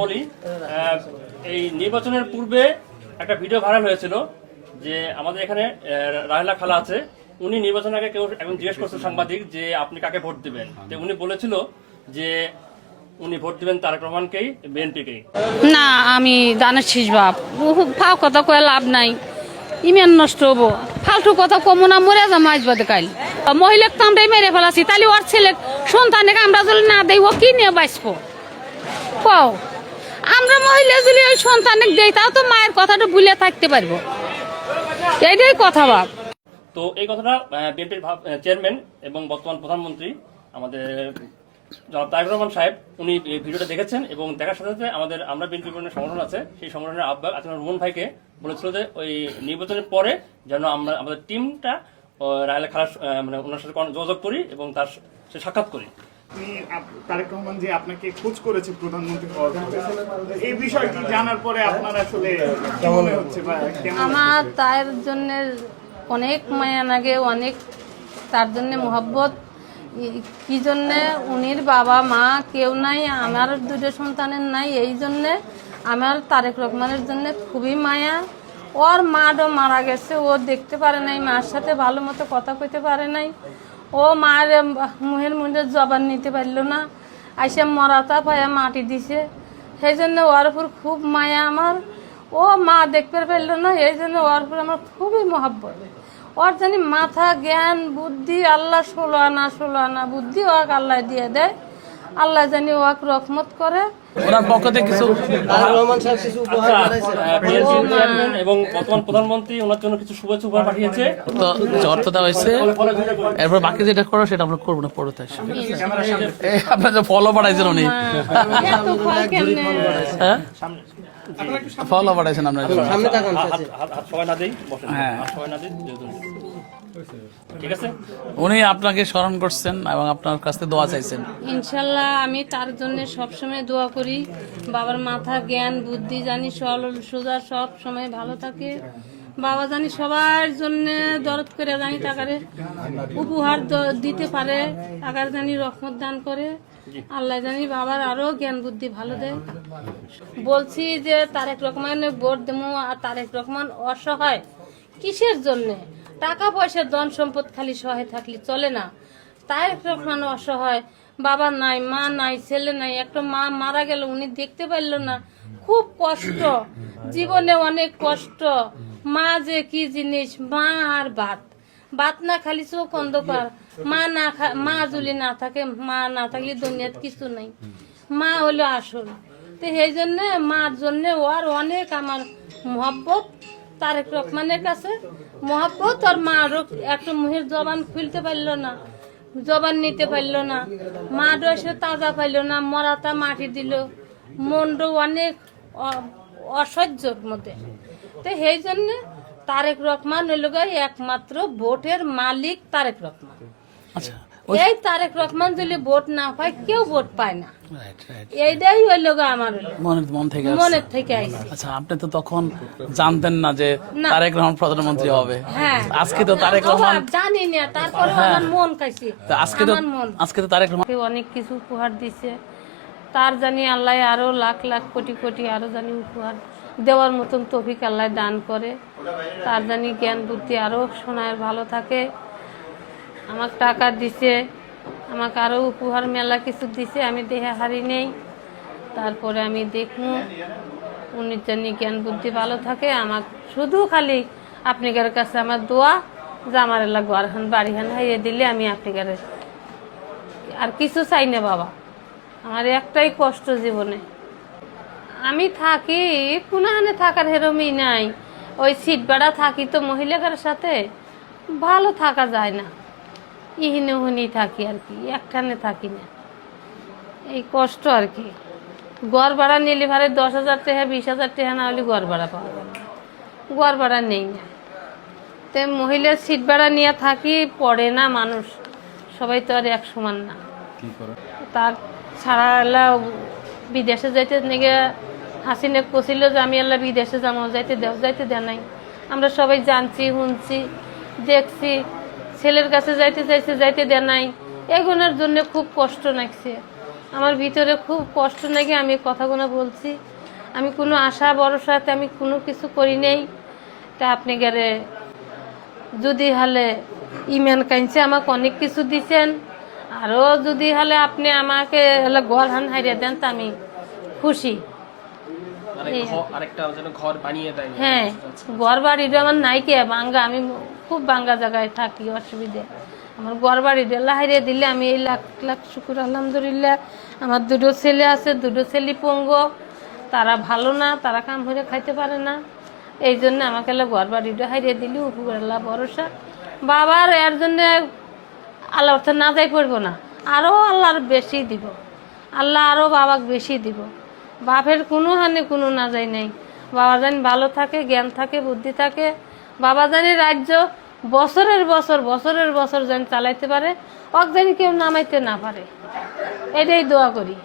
বলি এই নির্বাচনের পূর্বে একটা ভিডিও ভাইরাল হয়েছিল যে আমাদের এখানে রাহেলা খালা আছে, উনি নির্বাচনের আগে কেউ এখন জিজ্ঞেস করছে সাংবাদিক যে আপনি কাকে ভোট দিবেন, তো উনি বলেছিল যে উনি ভোট দিবেন তারেক রহমানকেই, বিএনপিকেই। না আমি জানাচ্ছিস বাপ ফাও কথা কয়ে লাভ নাই, ইমেন নষ্ট হবো, ফালতু কথা কমো না, মরে যা মাছ বাদে কাল মহিলার তো আমরাই মেরে ফেলাছি, তাহলে ওর ছেলে সন্তানকে আমরা যদি না দেই ও কি নিয়ে বাঁচবো কও? আমরা মহিলা যদি ওই সন্তানকে দেই তাও তো মায়ের কথাটা ভুলে থাকতে পারবো, এইটাই কথা বাপ। তো এই কথাটা বিএনপির চেয়ারম্যান এবং বর্তমান প্রধানমন্ত্রী আমাদের জনাব তারেক রহমান সাহেব উনি ভিডিওটা দেখেছেন এবং দেখার সাথে সাথে আমরা বিএনপি সংগঠন আছে, সেই সংগঠনের আহ্বায়ক আতিকুর রহমান ভাইকে বলেছিল যে ওই নির্বাচনের পরে যেন আমরা আমাদের টিমটা রাহেলা খালার মানে ওনার সাথে যোগাযোগ করি এবং তার সাথে সাক্ষাৎ করি। তারেক রহমান যে আপনাকে খোঁজ করেছে প্রধানমন্ত্রী হওয়ার পরে, এই বিষয়টি জানার পরে আপনার আসলে কি মনে হচ্ছে বা কেমন? আমার তার জন্য অনেক মায়া লাগে, অনেক তার জন্য মোহব্বত। কি জন্যে উনির বাবা মা কেউ নাই, আমার দুটো সন্তানের নাই, এই জন্যে আমার তারেক রহমানের জন্য খুবই মায়া। ওর মাও মারা গেছে, ও দেখতে পারে নাই, মার সাথে ভালো মতো কথা কইতে পারে নাই, ও মার মুহের মধ্যে জবান নিতে পারল না, আইসে মরাতা পায়া মাটি দিছে, সেই জন্য ওর উপর খুব মায়া আমার। ও মা দেখতে পারলো না, এই জন্য ওর উপর আমার খুবই মহব্বত। ওর জানি মাথা জ্ঞান বুদ্ধি আল্লাহ 16 আনা বুদ্ধি ওকে আল্লাহ দিয়ে দেয়, আল্লাহ জানি ওকে রহমত করে। ওনার পক্ষ থেকে কিছু এবং বর্তমান প্রধানমন্ত্রী ওনার জন্য কিছু শুভেচ্ছা উপহার পাঠিয়েছে, অর্থ দেওয়া হয়েছে, এরপর বাকি যেটা করো সেটা আমরা করবো না, পড়তে আসে আপনার যে ফলো বাড়াইছেন উনি, হ্যাঁ ফলো বাড়াইছেন আপনার সবাই না দেই, হ্যাঁ সবাই না দেই, ঠিক আছে। উনি আপনাকে স্মরণ করছেন এবং আপনার কাছ থেকে দোয়া চাইছেন। ইনশাল্লাহ আমি তার জন্য সবসময় দোয়া করি, বাবার মাথা জ্ঞান বুদ্ধি জানি সরল সোজা সব সময় ভালো থাকে, বাবা জানি সবার জন্য দরদ করে জানি টাকারে উপহার দিতে পারে, টাকার জানি রহমত দান করে, আল্লাহ জানি বাবার আরো জ্ঞান বুদ্ধি ভালো দেয়। বলছি যে তারেক রহমানের ভোট দেবো, আর তারেক রহমান অসহায় কিসের জন্য? টাকা পয়সা ধন সম্পদ খালি সহায় থাকলে চলে না, তারেক রহমান অসহায়, বাবা নাই মা নাই ছেলে নাই, একটা মা মারা গেল উনি দেখতে পারলো না, খুব কষ্ট, জীবনে অনেক কষ্ট। মা যে কি জিনিস, মা আর ভাত না খালি চোখ অন্ধকার, মা যদি না থাকে, মা না থাকলে দুনিয়াতে কিছু নাই, মা হলো আসল। তো সেই জন্য মার জন্য ওর অনেক আমার মহব্বত তারেক রহমানের কাছে, মহব্বত। আর মারও একটা মুহের জবান খুলতে পারলো না, জবান নিতে পারলো না, মা এসে তাজা পাইল না, মরাতা মাটি দিল, মনটা অনেক অসহ্যর মধ্যে। তো সেই জন্য তারেক রহমান হইল একমাত্র ভোটের মালিক তারেক রহমান। আচ্ছা, এই তারেক রহমান যদি ভোট না পায় কেউ ভোট পায় না, এইটাই হইল আমার মনের থেকে আইছে। আচ্ছা, আপনি তো তখন জানতেন না যে তারেক রহমান প্রধানমন্ত্রী হবে? হ্যাঁ, আজকে তো তারেক রহমান জানি না, তারপরে আমার মন কাইছে, আজকে তো তারেক রহমান অনেক কিছু উপহার দিছে, তার জানি আল্লাহ আরো লাখ লাখ কোটি কোটি আরো জানি উপহার দেওয়ার মতন তৌফিক আল্লাহ দান করে, তার জানি জ্ঞান বুদ্ধি আরো শোনায় ভালো থাকে। আমাকে টাকা দিছে, আমাকে আরো উপহার মেলা কিছু দিছে, আমি দেহে হারি নেই, তারপরে আমি দেখবো উনি জানি জ্ঞান বুদ্ধি ভালো থাকে। আমার শুধু খালি আপনাদের কাছে আমার দোয়া যে আমার এলা ঘর হান বাড়ি হান হাইয়ে দিলে আমি আপনাদের আর কিছু চাই না বাবা, আমার একটাই কষ্ট জীবনে, আমি থাকি কোনখানে থাকার হেরমই নাই, ওই সিট ভাড়া থাকি তো মহিলাদের সাথে, ভালো থাকা যায় না, ইহিনে হুনি থাকি আর কি, একখানে থাকি না, এই কষ্ট আর কি। ঘর ভাড়া নিলে ভাড়া 10,000 টাকা 20,000 টাকা না হলে ঘর ভাড়া পাওয়া যাবে না, ঘর ভাড়া নেই না, তো মহিলার সিট ভাড়া নিয়ে থাকি, পড়ে না মানুষ, সবাই তো আর এক সমান না। তার ছাড়া এলা বিদেশে যাইতে নাকি হাসিনে কছিল যে আমি এলা বিদেশে যাবো, যাইতে দেয় নাই, আমরা সবাই জানছি শুনছি দেখছি, ছেলের কাছে যাইতে চাইছে যাইতে দেয় নাই, এগুলোর জন্য খুব কষ্ট লাগছে। আমার ভিতরে খুব কষ্ট নাকি আমি কথাগুলো বলছি। আমি কোনো আশা ভরসাতে আমি কোনো কিছু করি নাই। তা আপনি গেলে যদি হলে ইমান কাইনছে আমাকে অনেক কিছু দিছেন, আরও যদি হলে আপনি আমাকে হলে ঘর হান হারিয়ে দেন তা আমি খুশি। হ্যাঁ, ঘর বাড়িটা আমার নাইকে বাঙ্গা, আমি খুব বাঙ্গা জায়গায় থাকি, অসুবিধে। আমার ঘর বাড়িটা হারিয়ে দিলে আমি এই লাখ লাখ শুকুর আলহামদুলিল্লাহ। আমার দুটো ছেলে আছে, দুটো ছেলে পঙ্গ, তারা ভালো না, তারা কাম করে খাইতে পারে না। এই জন্য আমাকে ঘর বাড়িটা হারিয়ে দিলি, উপর আল্লাহ ভরসা। বাবার এর জন্য আল্লাহ অর্থ না যাই করবো না, আরও আল্লাহর বেশি দিব, আল্লাহ আরও বাবাকে বেশি দিব। বাপের কোনো হানি কোনো না যায় নাই। বাবা জানি ভালো থাকে, জ্ঞান থাকে, বুদ্ধি থাকে। বাবা জানি রাজ্য বছরের বছর যেন চালাইতে পারে, অক জানি কেউ নামাইতে না পারে, এটাই দোয়া করি।